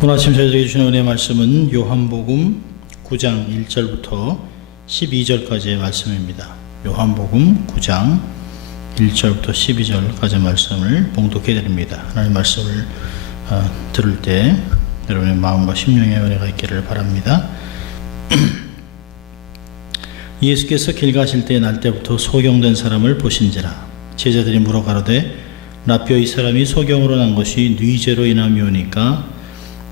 오늘 아침 저희들에게 주시는 은혜의 말씀은 요한복음 9장 1절부터 12절까지의 말씀입니다. 요한복음 9장 1절부터 12절까지의 말씀을 봉독해 드립니다. 하나님의 말씀을 들을 때 여러분의 마음과 심령의 은혜가 있기를 바랍니다. 예수께서 길 가실 때에 날 때부터 소경된 사람을 보신지라. 제자들이 물어 가로되 라삐어 이 사람이 소경으로 난 것이 네 죄로 인함이오니까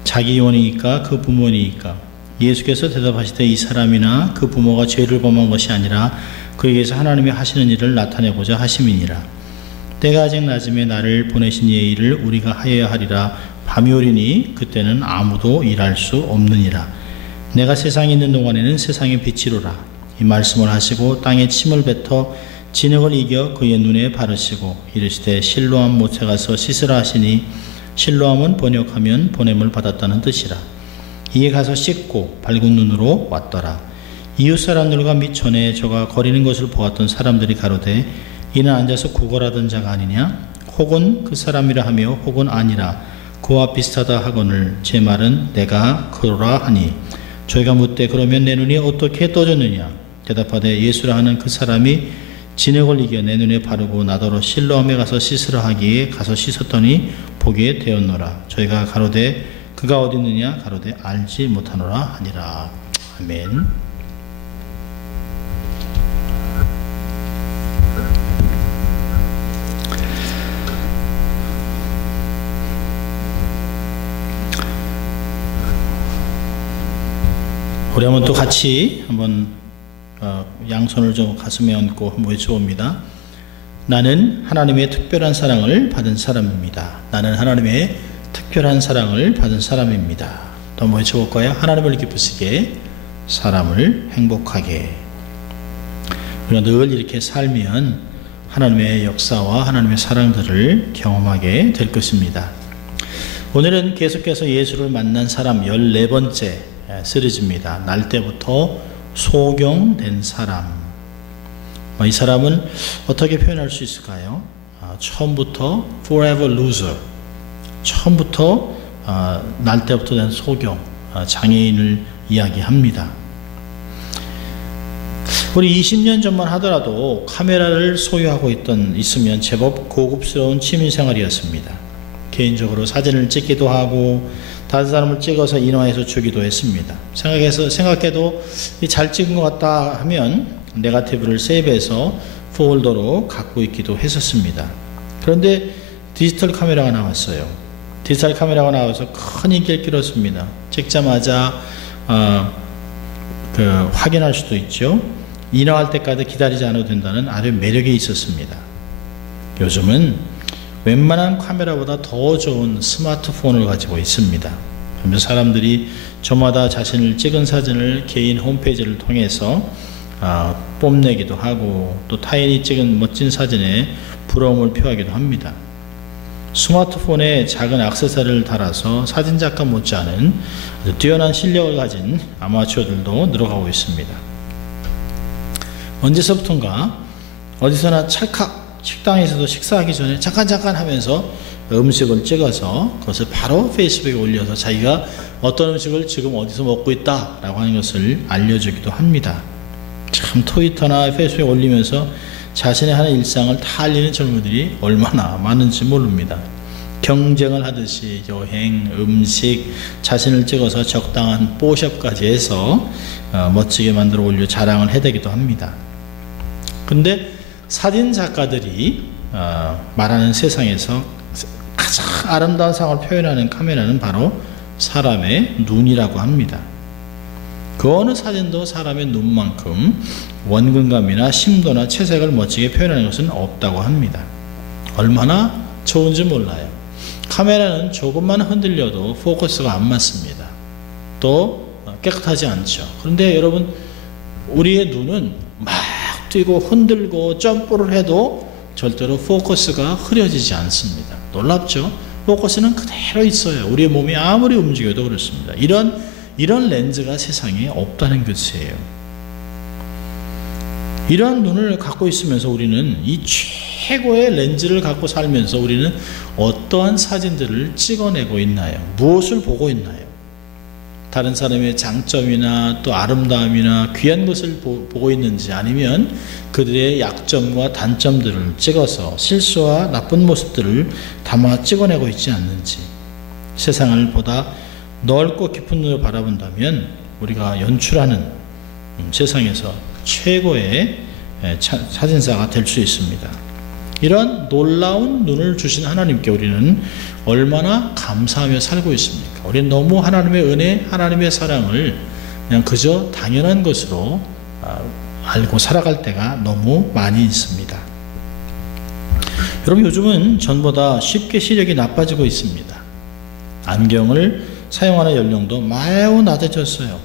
자기 원이니까 그 부모니까. 예수께서 대답하시되 이 사람이나 그 부모가 죄를 범한 것이 아니라 그에게서 하나님이 하시는 일을 나타내고자 하심이니라. 때가 아직 낮음에 나를 보내신 이의 일을 우리가 하여야 하리라. 밤이 오리니 그때는 아무도 일할 수 없느니라. 내가 세상에 있는 동안에는 세상의 빛이로라. 이 말씀을 하시고 땅에 침을 뱉어 진흙을 이겨 그의 눈에 바르시고 이르시되 실로암 못에 가서 씻으라 하시니 실로암은 번역하면 보냄을 받았다는 뜻이라. 이에 가서 씻고 밝은 눈으로 왔더라. 이웃 사람들과 및 전에 저가 거리는 것을 보았던 사람들이 가로되 이는 앉아서 구걸하던 자가 아니냐? 혹은 그 사람이라 하며 혹은 아니라 그와 비슷하다 하거늘 제 말은 내가 그러라 하니 저희가 묻되 그러면 내 눈이 어떻게 떠졌느냐? 대답하되 예수라 하는 그 사람이 진흙을 이겨 내 눈에 바르고 나더러 실로암에 가서 씻으라 하기에 가서 씻었더니 보게 되었노라. 저희가 가로되 그가 어디 있느냐? 가로되 알지 못하노라 하니라. 아멘. 우리 한번 또 같이 한번 양손을 좀 가슴에 얹고 한번 외쳐봅니다. 나는 하나님의 특별한 사랑을 받은 사람입니다. 나는 하나님의 특별한 사랑을 받은 사람입니다. 또 한번 외쳐볼까요? 하나님을 기쁘시게, 사람을 행복하게. 우리가 늘 이렇게 살면 하나님의 역사와 하나님의 사랑들을 경험하게 될 것입니다. 오늘은 계속해서 예수를 만난 사람 14번째 시리즈입니다. 날 때부터 소경된 사람. 이 사람은 어떻게 표현할 수 있을까요? 처음부터 forever loser, 처음부터 날 때부터 된 소경, 장애인을 이야기합니다. 우리 20년 전만 하더라도 카메라를 소유하고 있으면 제법 고급스러운 취미생활이었습니다. 개인적으로 사진을 찍기도 하고 다른 사람을 찍어서 인화해서 주기도 했습니다. 생각해도 잘 찍은 것 같다 하면 네거티브를 세이브해서 폴더로 갖고 있기도 했었습니다. 그런데 디지털 카메라가 나왔어요. 디지털 카메라가 나와서 큰 인기를 끌었습니다. 찍자마자 확인할 수도 있죠. 인화할 때까지 기다리지 않아도 된다는 아주 매력이 있었습니다. 요즘은 웬만한 카메라보다 더 좋은 스마트폰을 가지고 있습니다. 그러면 사람들이 저마다 자신을 찍은 사진을 개인 홈페이지를 통해서 뽐내기도 하고 또 타인이 찍은 멋진 사진에 부러움을 표하기도 합니다. 스마트폰에 작은 액세서리를 달아서 사진작가 못지않은 뛰어난 실력을 가진 아마추어들도 늘어가고 있습니다. 언제서부턴가 어디서나 찰칵 식당에서도 식사하기 전에 잠깐 하면서 음식을 찍어서 그것을 바로 페이스북에 올려서 자기가 어떤 음식을 지금 어디서 먹고 있다라고 하는 것을 알려주기도 합니다. 참 트위터나 페이스북에 올리면서 자신의 하는 일상을 다 알리는 젊은이들이 얼마나 많은지 모릅니다. 경쟁을 하듯이 여행, 음식, 자신을 찍어서 적당한 뽀샵까지 해서 멋지게 만들어 올려 자랑을 해대기도 합니다. 근데 사진 작가들이 말하는 세상에서 가장 아름다운 상을 표현하는 카메라는 바로 사람의 눈이라고 합니다. 그 어느 사진도 사람의 눈만큼 원근감이나 심도나 채색을 멋지게 표현하는 것은 없다고 합니다. 얼마나 좋은지 몰라요. 카메라는 조금만 흔들려도 포커스가 안 맞습니다. 또 깨끗하지 않죠. 그런데 여러분, 우리의 눈은 막 뛰고 흔들고 점프를 해도 절대로 포커스가 흐려지지 않습니다. 놀랍죠? 포커스는 그대로 있어요. 우리의 몸이 아무리 움직여도 그렇습니다. 이런 렌즈가 세상에 없다는 것이에요. 이러한 눈을 갖고 있으면서 우리는 이 최고의 렌즈를 갖고 살면서 우리는 어떠한 사진들을 찍어내고 있나요? 무엇을 보고 있나요? 다른 사람의 장점이나 또 아름다움이나 귀한 것을 보고 있는지, 아니면 그들의 약점과 단점들을 찍어서 실수와 나쁜 모습들을 담아 찍어내고 있지 않는지, 세상을 보다 넓고 깊은 눈으로 바라본다면 우리가 연출하는 세상에서 최고의 사진사가 될 수 있습니다. 이런 놀라운 눈을 주신 하나님께 우리는 얼마나 감사하며 살고 있습니까? 우리는 너무 하나님의 은혜, 하나님의 사랑을 그냥 그저 당연한 것으로 알고 살아갈 때가 너무 많이 있습니다. 여러분, 요즘은 전보다 쉽게 시력이 나빠지고 있습니다. 안경을 사용하는 연령도 매우 낮아졌어요.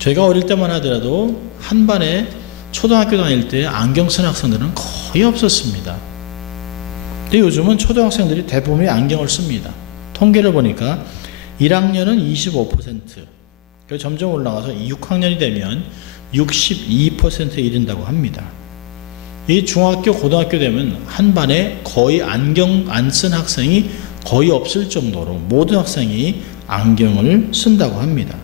저희가 어릴 때만 하더라도 한 반에 초등학교 다닐 때 안경 쓴 학생들은 거의 없었습니다. 근데 요즘은 초등학생들이 대부분이 안경을 씁니다. 통계를 보니까 1학년은 25%, 점점 올라가서 6학년이 되면 62%에 이른다고 합니다. 이 중학교, 고등학교 되면 한 반에 거의 안경 안 쓴 학생이 거의 없을 정도로 모든 학생이 안경을 쓴다고 합니다.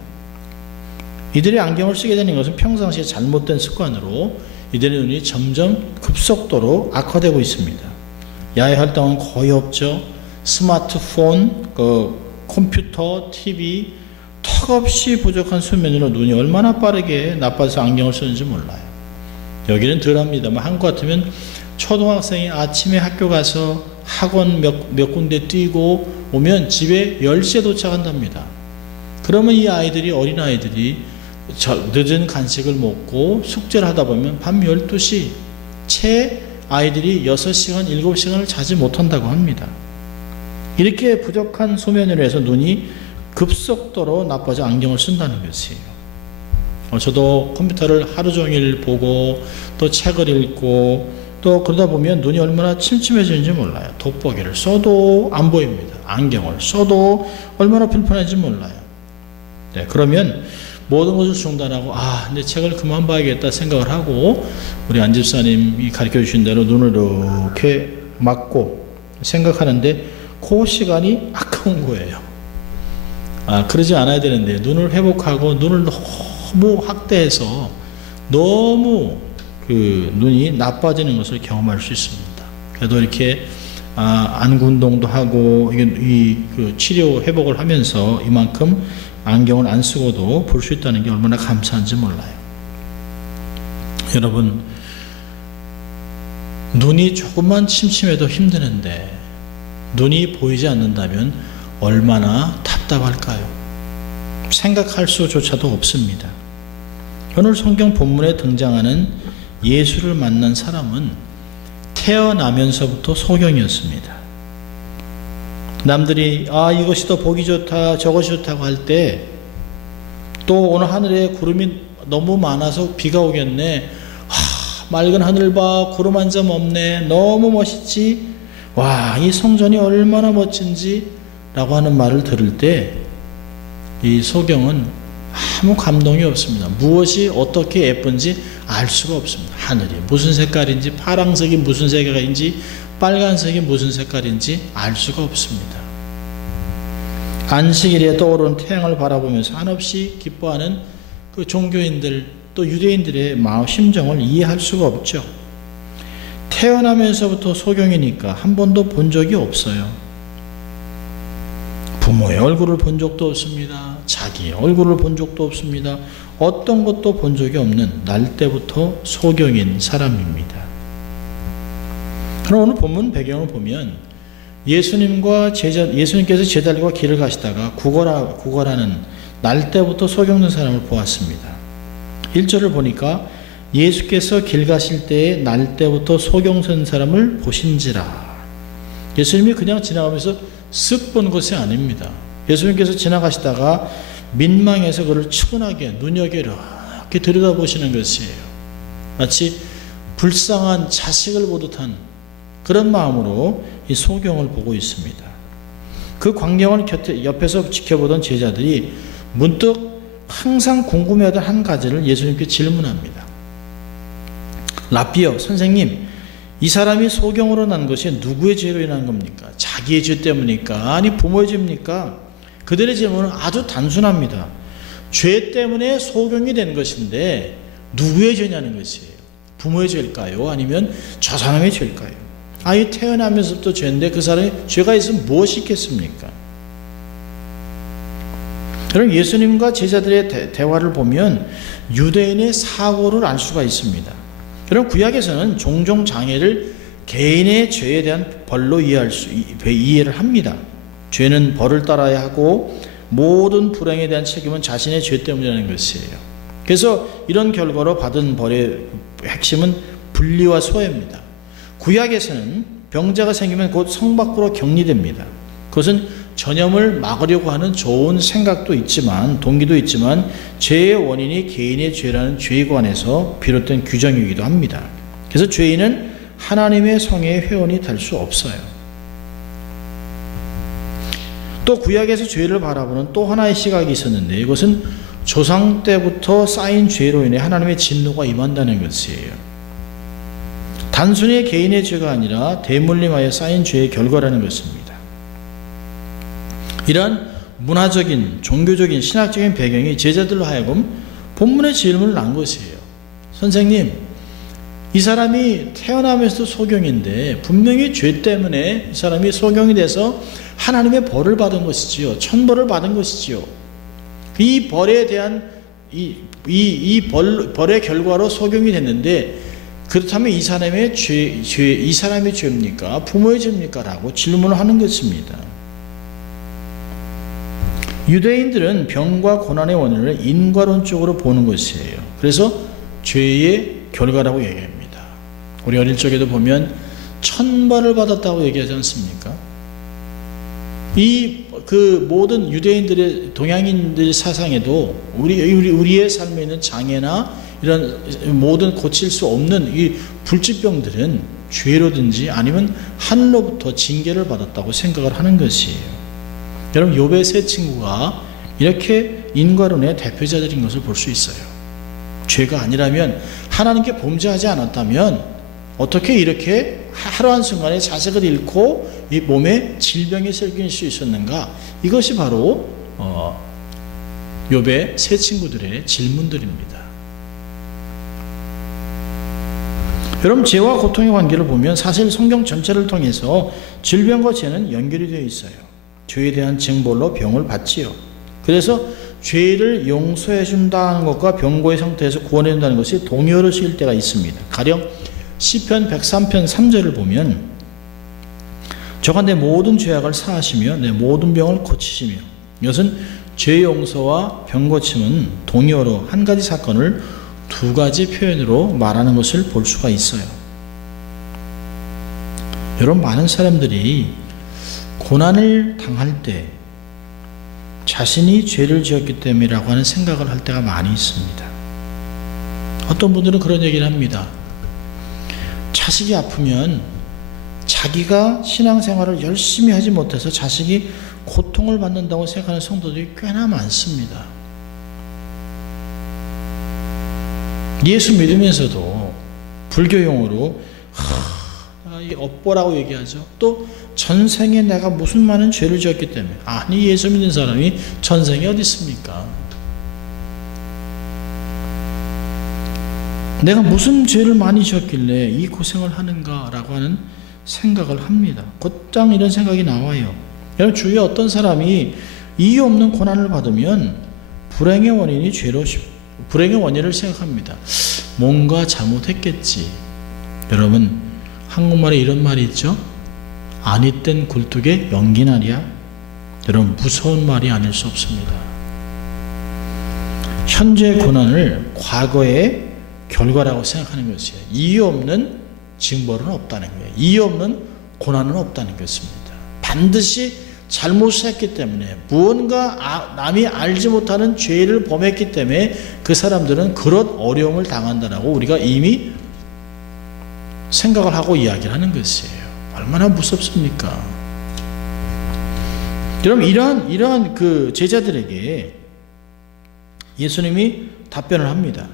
이들이 안경을 쓰게 되는 것은 평상시에 잘못된 습관으로 이들의 눈이 점점 급속도로 악화되고 있습니다. 야외 활동은 거의 없죠. 스마트폰, 컴퓨터, TV, 턱없이 부족한 수면으로 눈이 얼마나 빠르게 나빠져서 안경을 쓰는지 몰라요. 여기는 덜합니다만 한국 같으면 초등학생이 아침에 학교 가서 학원 몇 군데 뛰고 오면 집에 10시에 도착한답니다. 그러면 이 아이들이, 어린아이들이 늦은 간식을 먹고 숙제를 하다 보면 밤 12시, 채 아이들이 6시간, 7시간을 자지 못한다고 합니다. 이렇게 부족한 수면으로 해서 눈이 급속도로 나빠져 안경을 쓴다는 것이에요. 저도 컴퓨터를 하루 종일 보고 또 책을 읽고 또 그러다 보면 눈이 얼마나 침침해지는지 몰라요. 돋보기를 써도 안 보입니다. 안경을 써도 얼마나 불편한지 몰라요. 네, 그러면 모든 것을 중단하고 내 책을 그만 봐야겠다 생각을 하고 우리 안 집사님이 가르쳐 주신 대로 눈을 이렇게 막고 생각하는데 그 시간이 아까운 거예요. 그러지 않아야 되는데 눈을 회복하고 눈을 너무 확대해서 너무 눈이 나빠지는 것을 경험할 수 있습니다. 그래도 이렇게 안구 운동도 하고 치료 회복을 하면서 이만큼 안경을 안 쓰고도 볼 수 있다는 게 얼마나 감사한지 몰라요. 여러분, 눈이 조금만 침침해도 힘드는데 눈이 보이지 않는다면 얼마나 답답할까요? 생각할 수조차도 없습니다. 오늘 성경 본문에 등장하는 예수를 만난 사람은 태어나면서부터 소경이었습니다. 남들이 이것이 더 보기 좋다, 저것이 좋다고 할 때, 또 오늘 하늘에 구름이 너무 많아서 비가 오겠네, 맑은 하늘 봐, 구름 한 점 없네, 너무 멋있지, 이 성전이 얼마나 멋진지 라고 하는 말을 들을 때 이 소경은 아무 감동이 없습니다. 무엇이 어떻게 예쁜지 알 수가 없습니다. 하늘이 무슨 색깔인지, 파란색이 무슨 색깔인지, 빨간색이 무슨 색깔인지 알 수가 없습니다. 안식일에 떠오르는 태양을 바라보면서 한없이 기뻐하는 그 종교인들, 또 유대인들의 마음, 심정을 이해할 수가 없죠. 태어나면서부터 소경이니까 한 번도 본 적이 없어요. 부모의 얼굴을 본 적도 없습니다. 자기의 얼굴을 본 적도 없습니다. 어떤 것도 본 적이 없는 날 때부터 소경인 사람입니다. 그럼 오늘 본문 배경을 보면 예수님께서 제자들과 길을 가시다가 구걸하는 날 때부터 소경된 사람을 보았습니다. 1절을 보니까 예수께서 길 가실 때에 날 때부터 소경된 사람을 보신지라. 예수님이 그냥 지나가면서 쓱 본 것이 아닙니다. 예수님께서 지나가시다가 민망해서 그를 측은하게 눈여겨 이렇게 들여다보시는 것이에요. 마치 불쌍한 자식을 보듯한 그런 마음으로 이 소경을 보고 있습니다. 그 광경을 옆에서 지켜보던 제자들이 문득 항상 궁금해하던 한 가지를 예수님께 질문합니다. 랍비여, 선생님, 이 사람이 소경으로 난 것이 누구의 죄로 인한 겁니까? 자기의 죄 때문입니까? 아니 부모의 죄입니까? 그들의 질문은 아주 단순합니다. 죄 때문에 소경이 된 것인데 누구의 죄냐는 것이에요. 부모의 죄일까요? 아니면 저 사람의 죄일까요? 아이 태어나면서부터 죄인데 그 사람이 죄가 있으면 무엇이 있겠습니까? 여러분, 예수님과 제자들의 대화를 보면 유대인의 사고를 알 수가 있습니다. 여러분, 구약에서는 종종 장애를 개인의 죄에 대한 벌로 이해를 합니다. 죄는 벌을 따라야 하고 모든 불행에 대한 책임은 자신의 죄 때문이라는 것이에요. 그래서 이런 결과로 받은 벌의 핵심은 분리와 소외입니다. 구약에서는 병자가 생기면 곧 성 밖으로 격리됩니다. 그것은 전염을 막으려고 하는 좋은 생각도 있지만, 동기도 있지만 죄의 원인이 개인의 죄라는 죄관에서 비롯된 규정이기도 합니다. 그래서 죄인은 하나님의 성의 회원이 될 수 없어요. 또 구약에서 죄를 바라보는 또 하나의 시각이 있었는데, 이것은 조상 때부터 쌓인 죄로 인해 하나님의 진노가 임한다는 것이에요. 단순히 개인의 죄가 아니라 대물림하여 쌓인 죄의 결과라는 것입니다. 이러한 문화적인, 종교적인, 신학적인 배경이 제자들로 하여금 본문의 질문을 난 것이에요. 선생님, 이 사람이 태어나면서 소경인데 분명히 죄 때문에 이 사람이 소경이 돼서 하나님의 벌을 받은 것이지요. 천벌을 받은 것이지요. 이 벌에 대한 벌의 결과로 소경이 됐는데, 그렇다면 이 사람의 이 사람의 죄입니까? 부모의 죄입니까? 라고 질문을 하는 것입니다. 유대인들은 병과 고난의 원인을 인과론적으로 보는 것이에요. 그래서 죄의 결과라고 얘기합니다. 우리 어릴 적에도 보면 천벌을 받았다고 얘기하지 않습니까? 그 모든 유대인들의, 동양인들의 사상에도 우리의 삶에 있는 장애나 이런 모든 고칠 수 없는 이 불치병들은 죄로든지 아니면 하늘로부터 징계를 받았다고 생각을 하는 것이에요. 여러분, 욥의 세 친구가 이렇게 인과론의 대표자들인 것을 볼 수 있어요. 죄가 아니라면, 하나님께 범죄하지 않았다면 어떻게 이렇게 하루 한순간에 자식을 잃고 이 몸에 질병이 생길 수 있었는가? 이것이 바로 욥의 세 친구들의 질문들입니다. 여러분, 죄와 고통의 관계를 보면 사실 성경 전체를 통해서 질병과 죄는 연결이 되어 있어요. 죄에 대한 징벌로 병을 받지요. 그래서 죄를 용서해 준다는 것과 병고의 상태에서 구원해 준다는 것이 동의어로 쓰일 때가 있습니다. 가령 시편 103편 3절을 보면, 저가 내 모든 죄악을 사하시며 내 모든 병을 고치시며, 이것은 죄 용서와 병 고침은 동의어로 한 가지 사건을 두 가지 표현으로 말하는 것을 볼 수가 있어요. 여러분, 많은 사람들이 고난을 당할 때 자신이 죄를 지었기 때문이라고 하는 생각을 할 때가 많이 있습니다. 어떤 분들은 그런 얘기를 합니다. 자식이 아프면 자기가 신앙생활을 열심히 하지 못해서 자식이 고통을 받는다고 생각하는 성도들이 꽤나 많습니다. 예수 믿으면서도 불교용어로 이 업보라고 얘기하죠. 또 전생에 내가 무슨 많은 죄를 지었기 때문에. 아니, 예수 믿는 사람이 전생에 어디 있습니까? 내가 무슨 죄를 많이 지었길래 이 고생을 하는가라고 하는 생각을 합니다. 곧장 이런 생각이 나와요. 여러분, 주위에 어떤 사람이 이유 없는 고난을 받으면 불행의 원인이 불행의 원인을 생각합니다. 뭔가 잘못했겠지. 여러분, 한국말에 이런 말이 있죠. 아니 땐 굴뚝에 연기나리야. 여러분, 무서운 말이 아닐 수 없습니다. 현재의 고난을 과거의 결과라고 생각하는 것이에요. 이유 없는 징벌은 없다는 거예요. 이유 없는 고난은 없다는 것입니다. 반드시 잘못을 했기 때문에, 무언가 남이 알지 못하는 죄를 범했기 때문에 그 사람들은 그런 어려움을 당한다라고 우리가 이미 생각을 하고 이야기를 하는 것이에요. 얼마나 무섭습니까? 여러분, 이러한 그 제자들에게 예수님이 답변을 합니다.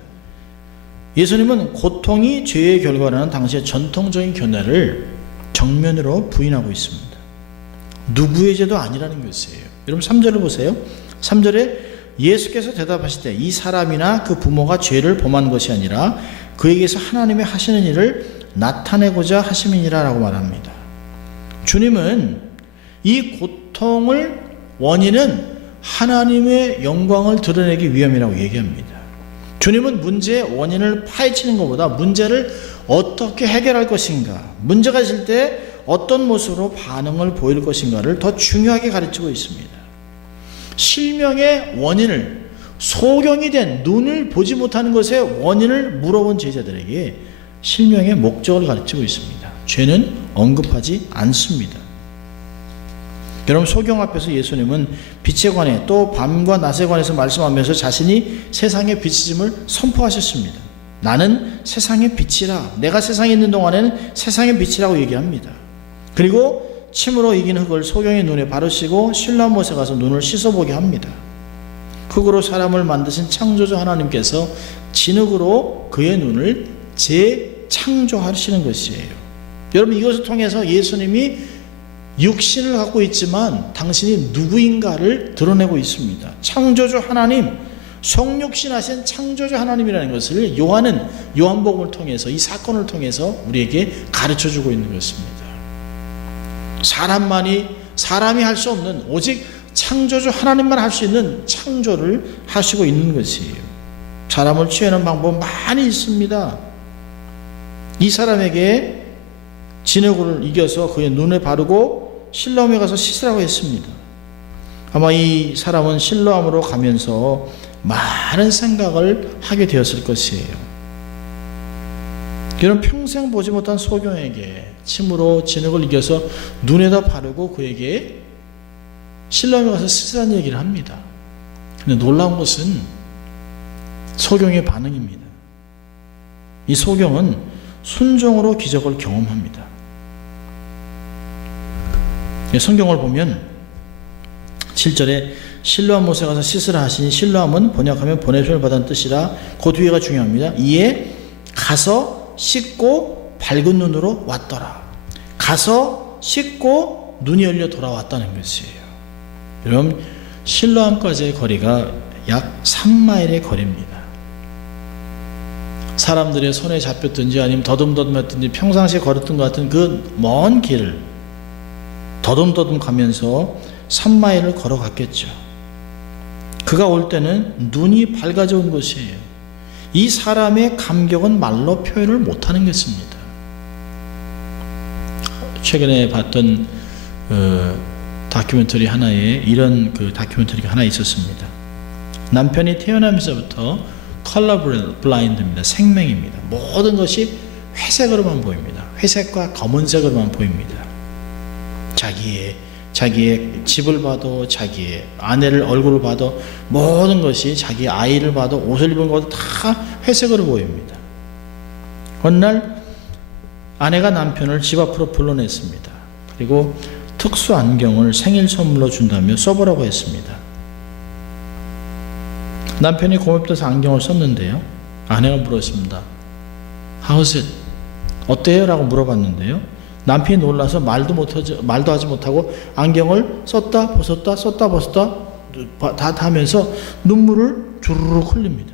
예수님은 고통이 죄의 결과라는 당시의 전통적인 견해를 정면으로 부인하고 있습니다. 누구의 죄도 아니라는 것이에요. 여러분 3절을 보세요. 3절에 예수께서 대답하실 때 이 사람이나 그 부모가 죄를 범한 것이 아니라 그에게서 하나님의 하시는 일을 나타내고자 하심이니라 라고 말합니다. 주님은 이 고통을 원인은 하나님의 영광을 드러내기 위함이라고 얘기합니다. 주님은 문제의 원인을 파헤치는 것보다 문제를 어떻게 해결할 것인가, 문제가 있을 때 어떤 모습으로 반응을 보일 것인가를 더 중요하게 가르치고 있습니다. 실명의 원인을, 소경이 된 눈을 보지 못하는 것의 원인을 물어본 제자들에게 실명의 목적을 가르치고 있습니다. 죄는 언급하지 않습니다. 여러분, 소경 앞에서 예수님은 빛에 관해 또 밤과 낮에 관해서 말씀하면서 자신이 세상의 빛이심을 선포하셨습니다. 나는 세상의 빛이라, 내가 세상에 있는 동안에는 세상의 빛이라고 얘기합니다. 그리고 침으로 이긴 흙을 소경의 눈에 바르시고 실로암 못에 가서 눈을 씻어보게 합니다. 흙으로 사람을 만드신 창조주 하나님께서 진흙으로 그의 눈을 재창조하시는 것이에요. 여러분, 이것을 통해서 예수님이 육신을 갖고 있지만 당신이 누구인가를 드러내고 있습니다. 창조주 하나님, 성육신하신 창조주 하나님이라는 것을 요한은 요한복음을 통해서, 이 사건을 통해서 우리에게 가르쳐주고 있는 것입니다. 사람이 할 수 없는, 오직 창조주 하나님만 할 수 있는 창조를 하시고 있는 것이에요. 사람을 취하는 방법 많이 있습니다. 이 사람에게 진흙을 이겨서 그의 눈에 바르고 실로암에 가서 씻으라고 했습니다. 아마 이 사람은 실로암으로 가면서 많은 생각을 하게 되었을 것이에요. 그는 평생 보지 못한 소경에게 침으로 진흙을 이겨서 눈에다 바르고 그에게 실로암에 가서 씻으라는 얘기를 합니다. 근데 놀라운 것은 소경의 반응입니다. 이 소경은 순종으로 기적을 경험합니다. 성경을 보면 7절에 실로암 못에 가서 씻으라 하시니, 실로암은 번역하면 보내심을 받은 뜻이라, 그 뒤에가 중요합니다. 이에 가서 씻고 밝은 눈으로 왔더라. 가서 씻고 눈이 열려 돌아왔다는 것이에요. 여러분, 실로암까지의 거리가 약 3마일의 거리입니다. 사람들의 손에 잡혔든지 아니면 더듬더듬했든지 평상시에 걸었던 것 같은 그 먼 길을 더듬더듬 가면서 3마일을 걸어갔겠죠. 그가 올 때는 눈이 밝아져 온 것이에요. 이 사람의 감격은 말로 표현을 못하는 것입니다. 최근에 봤던 다큐멘터리 하나에 이런 다큐멘터리가 하나 있었습니다. 남편이 태어나면서부터 컬러 블라인드입니다. 생맹입니다. 모든 것이 회색으로만 보입니다. 회색과 검은색으로만 보입니다. 자기의 집을 봐도, 자기의 아내를 얼굴을 봐도, 모든 것이, 자기 아이를 봐도, 옷을 입은 것도 다 회색으로 보입니다. 어느 날 아내가 남편을 집 앞으로 불러냈습니다. 그리고 특수 안경을 생일 선물로 준다며 써보라고 했습니다. 남편이 고맙다서 안경을 썼는데요, 아내가 물었습니다. How's it? 어때요? 라고 물어봤는데요, 남편이 놀라서 말도 하지 못하고 안경을 썼다 벗었다 썼다 벗었다 다 하면서 눈물을 주르륵 흘립니다.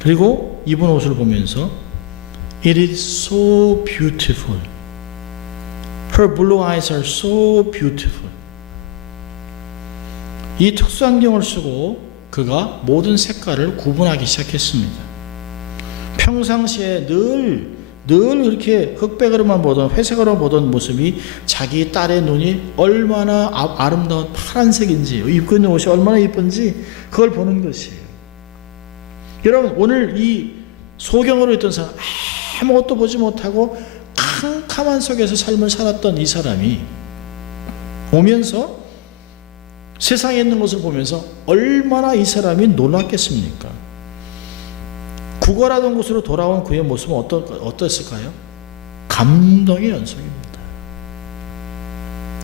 그리고 입은 옷을 보면서 It is so beautiful. Her blue eyes are so beautiful. 이 특수 안경을 쓰고 그가 모든 색깔을 구분하기 시작했습니다. 평상시에 늘 이렇게 흑백으로만 보던, 회색으로 보던 모습이 자기 딸의 눈이 얼마나 아름다운 파란색인지, 입고 있는 옷이 얼마나 예쁜지 그걸 보는 것이에요. 여러분, 오늘 이 소경으로 있던 사람, 아무것도 보지 못하고 캄캄한 속에서 삶을 살았던 이 사람이 오면서 세상에 있는 것을 보면서 얼마나 이 사람이 놀랐겠습니까? 구걸하던 곳으로 돌아온 그의 모습은 어땠을까요? 감동의 연속입니다.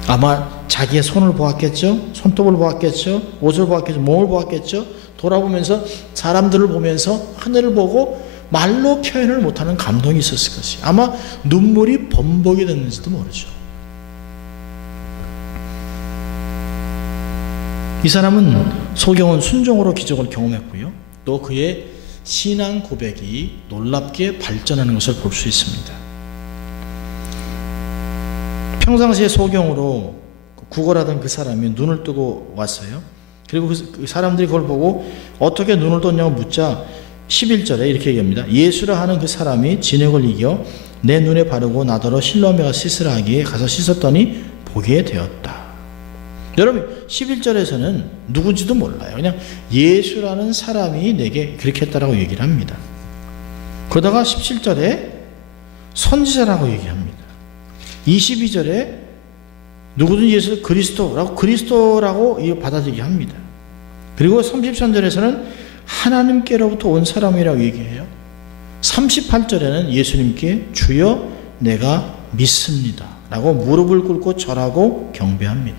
아마 자기의 손을 보았겠죠. 손톱을 보았겠죠. 옷을 보았겠죠. 몸을 보았겠죠. 돌아보면서 사람들을 보면서 하늘을 보고 말로 표현을 못하는 감동이 있었을 것이. 아마 눈물이 범벅이 됐는지도 모르죠. 이 사람은 소경은 순종으로 기적을 경험했고요. 또 그의 신앙 고백이 놀랍게 발전하는 것을 볼 수 있습니다. 평상시에 소경으로 구걸하던 그 사람이 눈을 뜨고 왔어요. 그리고 그 사람들이 그걸 보고 어떻게 눈을 떴냐고 묻자 11절에 이렇게 얘기합니다. 예수라 하는 그 사람이 진액을 이겨 내 눈에 바르고 나더러 실로암에가 씻으라 하기에 가서 씻었더니 보게 되었다. 여러분 11절에서는 누군지도 몰라요. 그냥 예수라는 사람이 내게 그렇게 했다라고 얘기를 합니다. 그러다가 17절에 선지자라고 얘기합니다. 22절에 누구든 예수 그리스도라고 받아들이게 합니다. 그리고 33절에서는 하나님께로부터 온 사람이라고 얘기해요. 38절에는 예수님께 주여 내가 믿습니다 라고 무릎을 꿇고 절하고 경배합니다.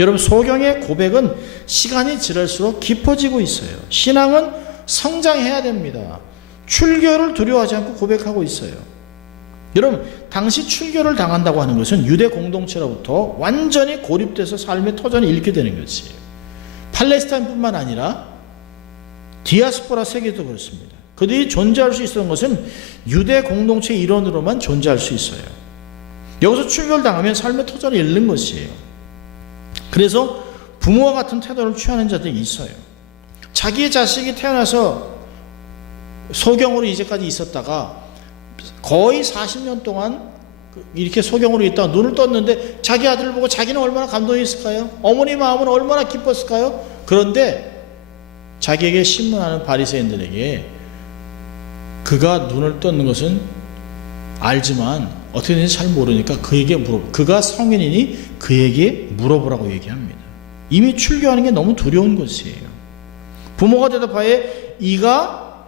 여러분 소경의 고백은 시간이 지날수록 깊어지고 있어요. 신앙은 성장해야 됩니다. 출교를 두려워하지 않고 고백하고 있어요. 여러분 당시 출교를 당한다고 하는 것은 유대 공동체로부터 완전히 고립돼서 삶의 터전을 잃게 되는 것이에요. 팔레스타인뿐만 아니라 디아스포라 세계도 그렇습니다. 그들이 존재할 수 있었던 것은 유대 공동체의 일원으로만 존재할 수 있어요. 여기서 출교를 당하면 삶의 터전을 잃는 것이에요. 그래서 부모와 같은 태도를 취하는 자들이 있어요. 자기의 자식이 태어나서 소경으로 이제까지 있었다가 거의 40년 동안 이렇게 소경으로 있다가 눈을 떴는데 자기 아들을 보고 자기는 얼마나 감동이 있을까요? 어머니 마음은 얼마나 기뻤을까요? 그런데 자기에게 신문하는 바리새인들에게 그가 눈을 떴는 것은 알지만 어떻게 되는지 잘 모르니까 그가 성인이니 그에게 물어보라고 얘기합니다. 이미 출교하는 게 너무 두려운 것이에요. 부모가 대답하에 이가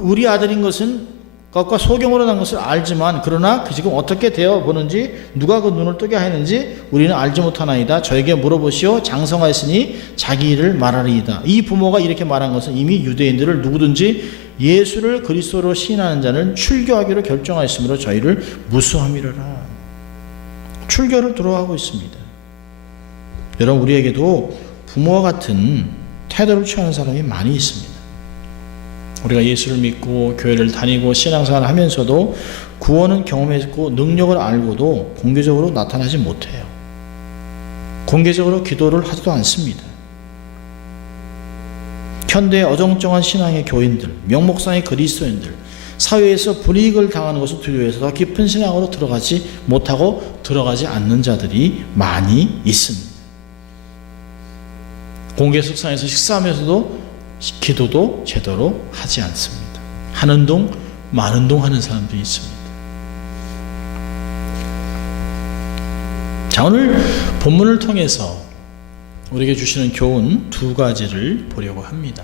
우리 아들인 것은 그것과 소경으로 난 것을 알지만 그러나 그 지금 어떻게 되어 보는지 누가 그 눈을 뜨게 하였는지 우리는 알지 못하나이다. 저에게 물어보시오. 장성하였으니 자기 일을 말하리이다. 이 부모가 이렇게 말한 것은 이미 유대인들을 누구든지 예수를 그리스도로 시인하는 자는 출교하기로 결정하였으므로 저희를 무수함이로라. 출교를 두려워하고 있습니다. 여러분 우리에게도 부모와 같은 태도를 취하는 사람이 많이 있습니다. 우리가 예수를 믿고 교회를 다니고 신앙생활을 하면서도 구원은 경험했고 능력을 알고도 공개적으로 나타나지 못해요. 공개적으로 기도를 하지도 않습니다. 현대의 어정쩡한 신앙의 교인들, 명목상의 그리스도인들, 사회에서 불이익을 당하는 것을 두려워해서 더 깊은 신앙으로 들어가지 못하고 들어가지 않는 자들이 많이 있습니다. 공개 석상에서 식사하면서도 기도도 제대로 하지 않습니다. 하는 동 마는 동 하는 사람들이 있습니다. 자, 오늘 본문을 통해서 우리에게 주시는 교훈 두 가지를 보려고 합니다.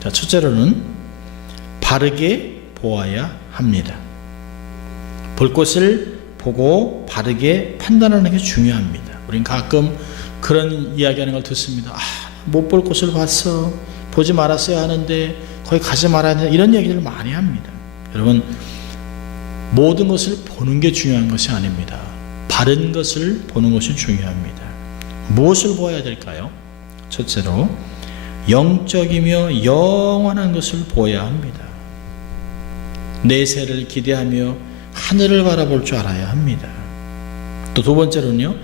자, 첫째로는 바르게 보아야 합니다. 볼 것을 보고 바르게 판단하는 게 중요합니다. 우린 가끔 그런 이야기하는 걸 듣습니다. 못 볼 것을 봤어. 보지 말았어야 하는데 거기 가지 말아야 한다. 이런 얘기를 많이 합니다. 여러분 모든 것을 보는 게 중요한 것이 아닙니다. 바른 것을 보는 것이 중요합니다. 무엇을 보아야 될까요? 첫째로 영적이며 영원한 것을 보아야 합니다. 내세를 기대하며 하늘을 바라볼 줄 알아야 합니다. 또 두 번째로는요,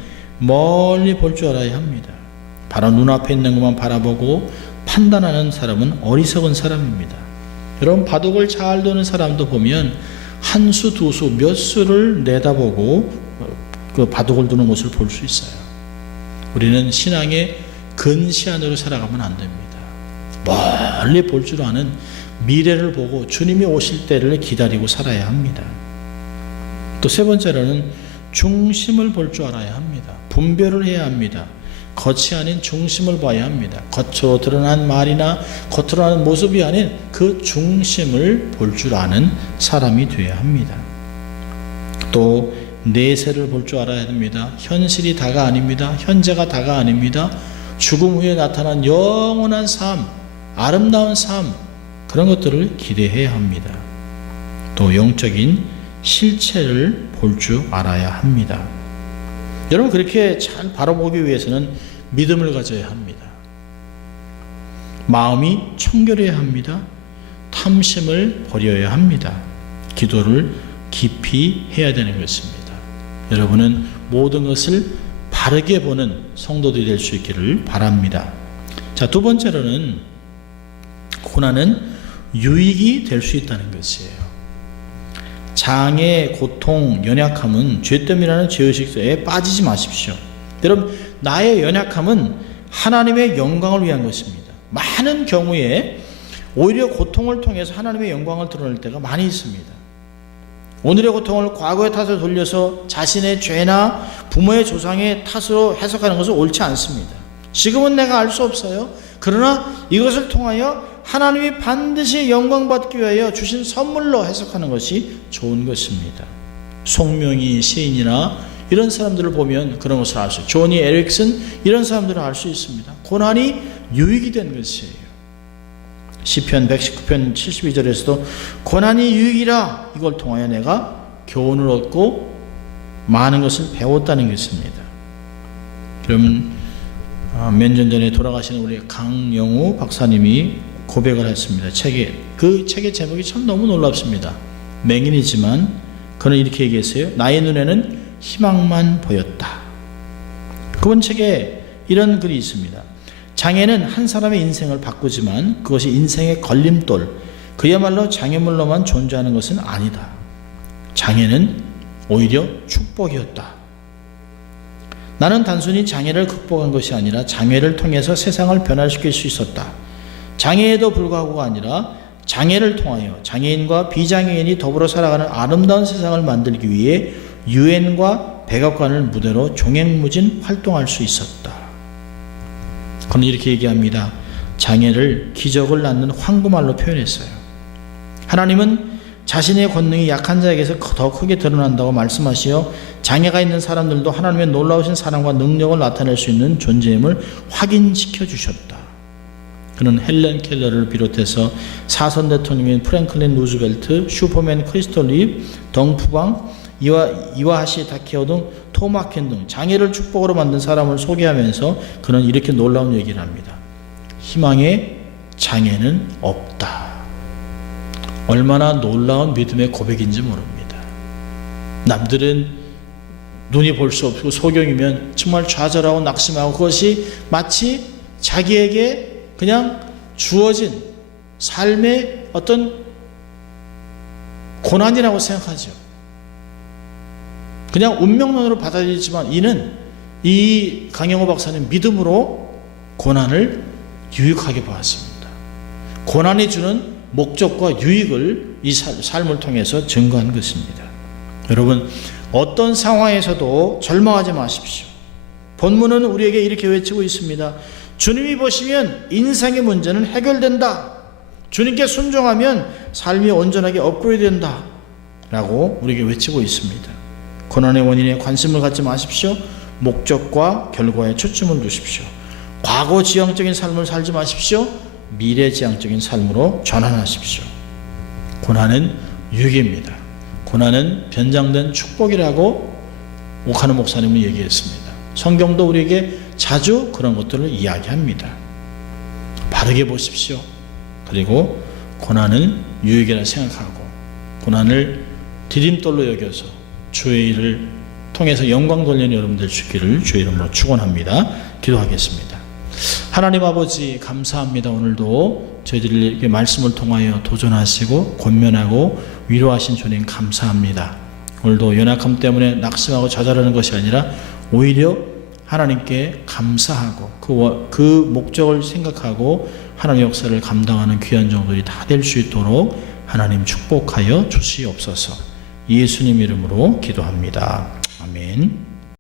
멀리 볼 줄 알아야 합니다. 바로 눈앞에 있는 것만 바라보고 판단하는 사람은 어리석은 사람입니다. 여러분 바둑을 잘 도는 사람도 보면 한 수, 두 수, 몇 수를 내다보고 그 바둑을 두는 것을 볼 수 있어요. 우리는 신앙의 근시안으로 살아가면 안 됩니다. 멀리 볼 줄 아는 미래를 보고 주님이 오실 때를 기다리고 살아야 합니다. 또 세 번째로는 중심을 볼 줄 알아야 합니다. 분별을 해야 합니다. 겉이 아닌 중심을 봐야 합니다. 겉으로 드러난 말이나 겉으로 드러난 모습이 아닌 그 중심을 볼 줄 아는 사람이 되어야 합니다. 또 내세를 볼 줄 알아야 됩니다. 현실이 다가 아닙니다. 현재가 다가 아닙니다. 죽음 후에 나타난 영원한 삶, 아름다운 삶, 그런 것들을 기대해야 합니다. 또 영적인 실체를 볼 줄 알아야 합니다. 여러분, 그렇게 잘 바라보기 위해서는 믿음을 가져야 합니다. 마음이 청결해야 합니다. 탐심을 버려야 합니다. 기도를 깊이 해야 되는 것입니다. 여러분은 모든 것을 바르게 보는 성도들이 될 수 있기를 바랍니다. 자, 두 번째로는 고난은 유익이 될 수 있다는 것이에요. 장애, 고통, 연약함은 죄 때문이라는 죄의식에 빠지지 마십시오. 여러분, 나의 연약함은 하나님의 영광을 위한 것입니다. 많은 경우에 오히려 고통을 통해서 하나님의 영광을 드러낼 때가 많이 있습니다. 오늘의 고통을 과거의 탓으로 돌려서 자신의 죄나 부모의 조상의 탓으로 해석하는 것은 옳지 않습니다. 지금은 내가 알 수 없어요. 그러나 이것을 통하여 하나님이 반드시 영광받기 위하여 주신 선물로 해석하는 것이 좋은 것입니다. 송명희 시인이나 이런 사람들을 보면 그런 것을 알 수 있어요. 조니 에릭슨, 이런 사람들을 알 수 있습니다. 고난이 유익이 된 것이에요. 시편 119편 72절에서도 고난이 유익이라, 이걸 통하여 내가 교훈을 얻고 많은 것을 배웠다는 것입니다. 그러면 몇 년 전에 돌아가신 우리 강영우 박사님이 고백을 했습니다. 그 책의 제목이 참 너무 놀랍습니다. 맹인이지만 그는 이렇게 얘기했어요. 나의 눈에는 희망만 보였다. 그분 책에 이런 글이 있습니다. 장애는 한 사람의 인생을 바꾸지만 그것이 인생의 걸림돌, 그야말로 장애물로만 존재하는 것은 아니다. 장애는 오히려 축복이었다. 나는 단순히 장애를 극복한 것이 아니라 장애를 통해서 세상을 변화시킬 수 있었다. 장애에도 불구하고가 아니라 장애를 통하여 장애인과 비장애인이 더불어 살아가는 아름다운 세상을 만들기 위해 유엔과 백악관을 무대로 종횡무진 활동할 수 있었다. 그는 이렇게 얘기합니다. 장애를 기적을 낳는 황금알로 표현했어요. 하나님은 자신의 권능이 약한 자에게서 더 크게 드러난다고 말씀하시어 장애가 있는 사람들도 하나님의 놀라우신 사랑과 능력을 나타낼 수 있는 존재임을 확인시켜 주셨다. 그는 헬렌 켈러를 비롯해서 사선 대통령인 프랭클린 루즈벨트, 슈퍼맨 크리스톨 립, 덩푸방, 이와하시 다케오 등 토마켄 등 장애를 축복으로 만든 사람을 소개하면서 그는 이렇게 놀라운 얘기를 합니다. 희망의 장애는 없다. 얼마나 놀라운 믿음의 고백인지 모릅니다. 남들은 눈이 볼 수 없고 소경이면 정말 좌절하고 낙심하고 그것이 마치 자기에게 그냥 주어진 삶의 어떤 고난이라고 생각하죠. 그냥 운명론으로 받아들이지만 이 강영호 박사는 믿음으로 고난을 유익하게 보았습니다. 고난이 주는 목적과 유익을 이 삶을 통해서 증거한 것입니다. 여러분, 어떤 상황에서도 절망하지 마십시오. 본문은 우리에게 이렇게 외치고 있습니다. 주님이 보시면 인생의 문제는 해결된다. 주님께 순종하면 삶이 온전하게 업그레이드 된다. 라고 우리에게 외치고 있습니다. 고난의 원인에 관심을 갖지 마십시오. 목적과 결과에 초점을 두십시오. 과거 지향적인 삶을 살지 마십시오. 미래 지향적인 삶으로 전환하십시오. 고난은 유익입니다. 고난은 변장된 축복이라고 오카노 목사님은 얘기했습니다. 성경도 우리에게 자주 그런 것들을 이야기합니다. 바르게 보십시오. 그리고 고난은 유익이라 생각하고 고난을 디딤돌로 여겨서 주의 일을 통해서 영광 돌리는 여러분 될 수 있기를 주의 이름으로 축원합니다. 기도하겠습니다. 하나님 아버지 감사합니다. 오늘도 저희들에게 말씀을 통하여 도전하시고 권면하고 위로하신 주님 감사합니다. 오늘도 연약함 때문에 낙심하고 좌절하는 것이 아니라 오히려 하나님께 감사하고 그 목적을 생각하고 하나님의 역사를 감당하는 귀한 종들이 다 될 수 있도록 하나님 축복하여 주시옵소서. 예수님 이름으로 기도합니다. 아멘.